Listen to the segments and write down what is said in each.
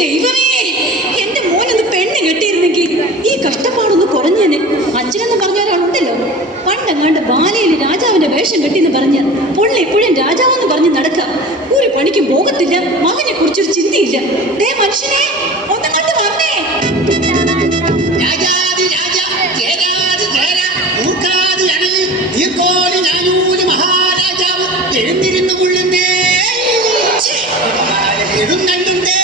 ദൈവമേ, എന്റെ മോനൊന്ന് പെണ്ണ് കെട്ടിയിരുന്നെങ്കിൽ ഈ കഷ്ടപ്പാടൊന്ന് കുറഞ്ഞേനെ. അച്ഛനെന്ന് പറഞ്ഞ ഒരാളുണ്ടല്ലോ, പണ്ടെങ്ങാണ്ട് ബാലയിൽ രാജാവിന്റെ വേഷം കെട്ടിന്ന് പറഞ്ഞ് പുള്ളി എപ്പോഴും രാജാവെന്ന് പറഞ്ഞ് നടക്കാം. ഒരു പണിക്കും പോകത്തില്ല, മകനെ കുറിച്ചൊരു ചിന്തയില്ല. ദേ മനുഷ്യനെ ഒന്നങ്ങോട്ട് വന്നേ. എഴുന്നിരുന്നു കൊള്ളുന്നേ എഴുന്നള്ളുന്നേ.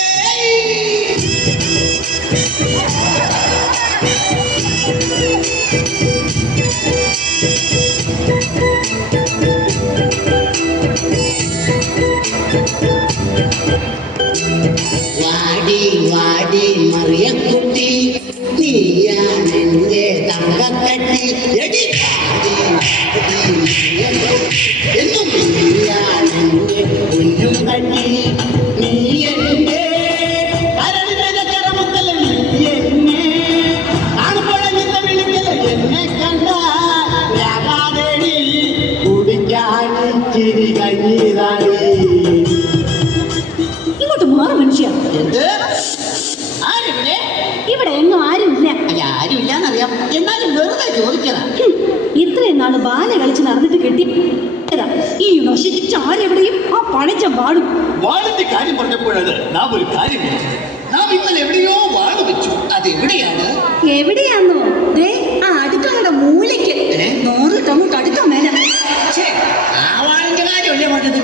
വാടി വാടി മറിയക്കുട്ടി, നീയാണെന്റെ തങ്കക്കട്ടി. എന്നും നീയാണെന്റെ പൊന്നും കട്ടി. നീ എന്നെ കരമുക്കല, നീ എന്നെ കാണുമ്പോഴെന്നെ വിളിക്കല. എന്നെ കണ്ട രാഗാവേണി കുടിക്കാൻ ചിരി കഞ്ഞീരാണി. ഇങ്ങോട്ട് മാറും മനുഷ്യ. എന്ത് ആരുമില്ലേ ഇവിടെ എങ്ങും ആരുമില്ല. ആരുമില്ലാന്നറിയാം, എന്നാലും വെറുതെ ചോദിക്കതാ. ഇത്രയും നാള് ബാല കളിച്ച് നടന്നിട്ട് കെട്ടി ഈ നശിച്ച ആരെവിടെയും ആ പണിച്ച വാടും. വാളിന്റെ കാര്യം പറഞ്ഞപ്പോഴാണ് നാം ഒരു കാര്യം വിളിച്ചത്. നാം ഇന്നലെ എവിടെയോ വാള് വെച്ചു. അത് എവിടെയാണ്? എവിടെയാന്നോ? ദേ ആ അടുക്കളയുടെ മൂലയ്ക്ക് 100 ടങ്ങോട്ട് അടുക്കാൻ മേല. ആ വാളിന്റെ കാര്യമല്ലേ പറഞ്ഞത്?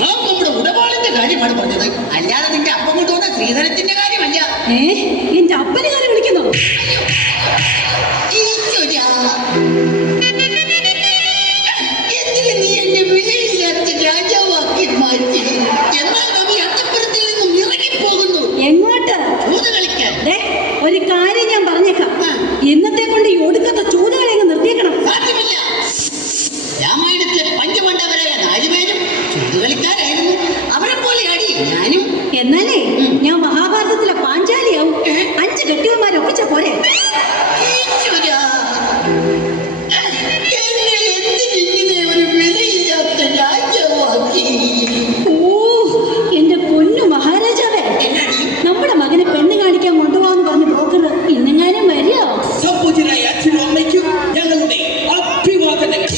നാം നമ്മുടെ ഉടവാളിന്റെ കാര്യമാണ് പറഞ്ഞത്, അല്ലാതെ നിന്റെ അപ്പം കൊണ്ടുവന്ന ശ്രീധരത്തിന്റെ കാര്യമല്ല. എന്റെ അപ്പന് കാര്യം വിളിക്കുന്നോ? എന്തിന് നീ എന്നെ വിലയില്ലാത്ത രാജാവാക്കി മാറ്റി? എന്നാൽ നാം ഈ അന്തപ്പുരത്തിൽ നിന്നും ഇറങ്ങിപ്പോകുന്നു. എങ്ങോട്ട്? ചൂത് കളിക്കാൻ. ഒരു കാര്യം ഞാൻ പറഞ്ഞേക്കാം, ഇന്നത്തെ കൊണ്ട് ഈ ഒടുക്കത്തെ ചൂതുകളെ നിർത്തിയേക്കണം. സാധ്യമല്ല. രാമായണത്തിലെ പഞ്ചപാണ്ഡവരായ 4 പേരും ചൂതുകളിക്കാരായിരുന്നു. അവരെ പോലെ അടി ഞാനും. എന്നാലേ ഞാൻ മഹാഭാരതത്തിലെ പാഞ്ചാലിയാവും. 5 കെട്ടിയന്മാരൊപ്പിച്ച പോരെ? എന്റെ പൊന്നു മഹാരാജാവേ, നമ്മുടെ മകനെ പെണ്ണ് കാണിക്കാൻ കൊണ്ടുപോകാന്ന് പറഞ്ഞ ബ്രോക്കർ ഇന്നെങ്ങാനും വരിക. സമ്പൂജനായ അച്ഛനും അമ്മയ്ക്കും ഞങ്ങളുടെ അഭിവാദനങ്ങൾ.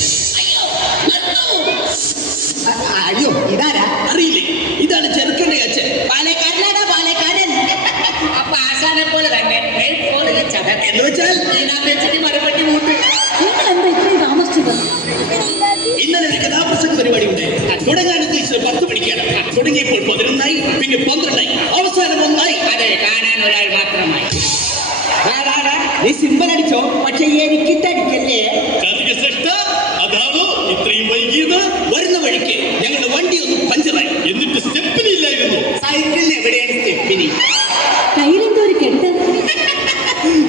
അയ്യോ, ഇതാരാ? അറിയില്ലേ? ഇതാണ് ചെറുക്കന്റെ അച്ഛൻ. പാലക്കാരനാടാ, പാലക്കാരൻ. അപ്പൊ ആശാനെ പോലെ തന്നെ എന്ന് വെച്ചാൽ മറുപടി കൂട്ട്. നിങ്ങളെന്താ ഇത്രയും താമസിച്ചത്? ഇന്നലെ ഒരു കഥാപ്രസംഗ പരിപാടി ഉണ്ട്. തുടങ്ങാൻ ഉദ്ദേശിച്ചത് 10 മണിക്കാണ്. തുടങ്ങിയപ്പോൾ 11ആയി, പിന്നെ 12ആയി, അവസാനം 1ആയി. അതെ, കാണാൻ ഒരാൾ മാത്രമായി. നീ സിമ്പൽ അടിച്ചോ, പക്ഷെ എനിക്ക് തടിക്കല്ലേ. അതാണോ ഇത്രയും വൈകിയത്? വരുന്ന വഴിക്ക് ഞങ്ങളുടെ വണ്ടി ഒന്ന് പഞ്ചറായി, എന്നിട്ട് സ്റ്റെപ്പിനി ഇല്ലായിരുന്നു. സൈക്കിളിന് എവിടെയാണ് സ്റ്റെപ്പിനി? കയ്യിലെന്തോ ഒരു കെട്ട്.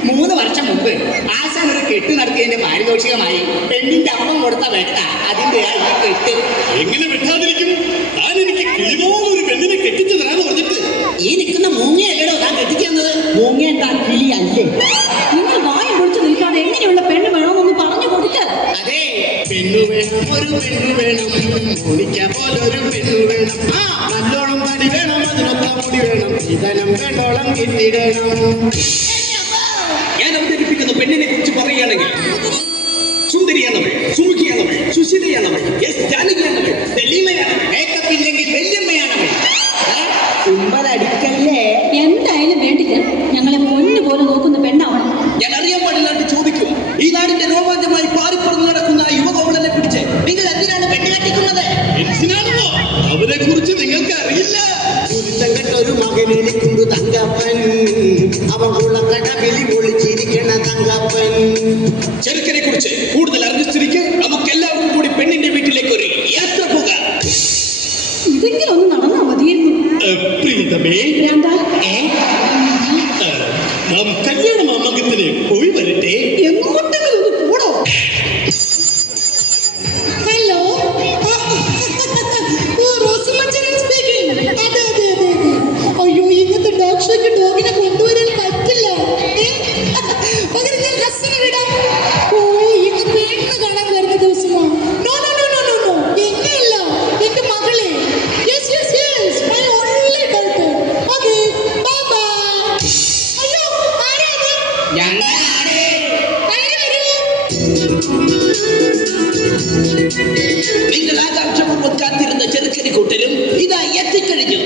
3 വർഷം മുമ്പ് ആശാൻ ഒരു കെട്ട് നടത്തിയതിന്റെ പാരിതോഷികമായി പെണ്ണിന്റെ അപ്പം കൊടുത്ത വെട്ട. അതിന്റെ ഈ കെട്ട് എങ്ങനെ വിട്ടാതിരിക്കും? താൻ എനിക്ക് കിളിപോലൊരു പെണ്ണിനെ കെട്ടിച്ചു തരാന്ന് പറഞ്ഞിട്ട്. ഈ നിൽക്കുന്ന മൂങ്ങയല്ലടോ താൻ കെട്ടിക്കുന്നത്. മൂങ്ങ എന്താ കിളി അല്ലേ? നിങ്ങൾ വായും പൊളിച്ചു നിൽക്കാതെ എങ്ങനെയുള്ള പെണ്ണ് വേണമെന്നൊന്ന് പറഞ്ഞു കൊടുക്ക. അതെ, പെണ്ണു വേണം, ഒരു പെണ്ണു വേണം, ഓടിക്ക പോലൊരു പെണ്ണു വേണം. നല്ലോണം പണി വേണം, അതിനൊത്ത മുടി വേണം, ഇതനം വേണ്ടോളം കിട്ടിടണം. ഞാൻ അവതരിപ്പിക്കുന്ന പെണ്ണിനെ കുറിച്ച് പറയുകയാണെങ്കിൽ സുന്ദരിയാണവൾ, സുമുഖിയാണവൾ, സുശീലയാണവൾ, ജാനകിയാണവൾ, ദലീമയാണവൾ, മേക്കപ്പ് ഇല്ലെങ്കിൽ വല്യമ്മയാണവൾ. സിമ്പലടിക്കല്ലേ. എന്തായാലും വേണ്ടില്ല, ഞങ്ങളെ പൊന്നു പോലെ നോക്കുന്ന പെണ്ണാവണം. ഞാൻ അറിയാൻ പാടില്ലാണ്ട് ചോദിക്കുക, ഈ നാടിന്റെ രോമാഞ്ചമായി പാറിപ്പറന്ന് നടക്കുന്ന യുവകോമളനെ പിടിച്ച് നിങ്ങൾ എന്തിനാണ് പെണ്ണ് കെട്ടിക്കുന്നത്? എന്തിനാണോ? അവരെ കുറിച്ച് നിങ്ങൾക്ക് അറിയില്ല. ഒരു മകനെനിക്കുണ്ട് തങ്കപ്പൻ, അവൻ കുളക്കടവിൽ ഒളിച്ചിരിക്കണ തങ്കപ്പൻ. ചെറുക്കനെ കുറിച്ച് കൂടുതൽ അറിഞ്ഞ സ്ഥിതിക്ക് നമുക്കെല്ലാം നിങ്ങൾ ആകാംക്ഷപൂർവ്വം കാത്തിരുന്ന ചെറുക്കരി കൂട്ടരും ഇതാ എത്തിക്കഴിഞ്ഞു.